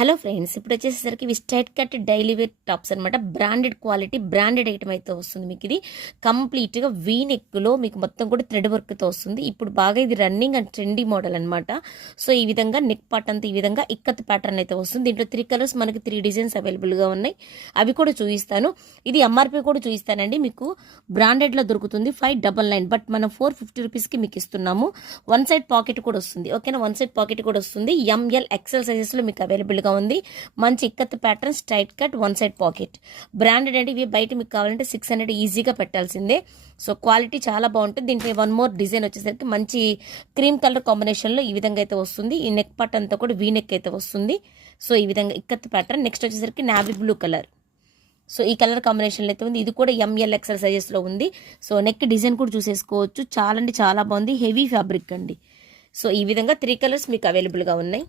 Hello friends, ఇప్పుడు వచ్చేసరికి ఇవి straight cut daily wear tops అనమాట. బ్రాండెడ్ క్వాలిటీ, బ్రాండెడ్ ఐటమ్ అయితే వస్తుంది మీకు. ఇది కంప్లీట్గా వీ నెక్లో మీకు మొత్తం కూడా థ్రెడ్ వర్క్తో వస్తుంది. ఇప్పుడు బాగా ఇది రన్నింగ్ అండ్ ట్రెండీ మోడల్ అనమాట. సో ఈ విధంగా నెక్ పార్ట్ అంతా ఈ విధంగా ఇక్కత్ ప్యాటర్న్ అయితే వస్తుంది. దీంట్లో 3 కలర్స్ మనకి 3 డిజైన్స్ అవైలబుల్గా ఉన్నాయి. అవి కూడా చూపిస్తాను. ఇది ఎంఆర్పీ కూడా చూపిస్తానండి. మీకు బ్రాండెడ్లో దొరుకుతుంది 599, బట్ మనం 450 రూపీస్కి మీకు ఇస్తున్నాము. 1 సైడ్ పాకెట్ కూడా వస్తుంది. ఓకేనా, 1 సైడ్ పాకెట్ కూడా వస్తుంది. ఎంఎల్ ఎక్సెల్ సైజెస్లో మీకు అవైలబుల్గా ఉంది. మంచి ikat pattern, straight cut, 1 side pocket, branded అంటే ఇవి బయట మీకు కావాలంటే 600 ఈజీగా పెట్టాల్సిందే. సో క్వాలిటీ చాలా బాగుంటుంది. దీంట్లో 1 మోర్ డిజైన్ వచ్చేసరికి మంచి క్రీమ్ కలర్ కాంబినేషన్లో ఈ విధంగా అయితే వస్తుంది. ఈ నెక్ పార్ట్ అంతా కూడా వీ నెక్ అయితే వస్తుంది. సో ఈ విధంగా ఇక్కత్ ప్యాటర్న్. నెక్స్ట్ వచ్చేసరికి నావీ బ్లూ కలర్. సో ఈ కలర్ కాంబినేషన్లో అయితే ఉంది. ఇది కూడా ఎంఎల్ ఎక్సెల్ సైజెస్లో ఉంది. సో నెక్ డిజైన్ కూడా చూసేసుకోవచ్చు. చాలా అంటే చాలా బాగుంది. హెవీ ఫ్యాబ్రిక్ అండి. సో ఈ విధంగా 3 కలర్స్ మీకు అవైలబుల్గా ఉన్నాయి.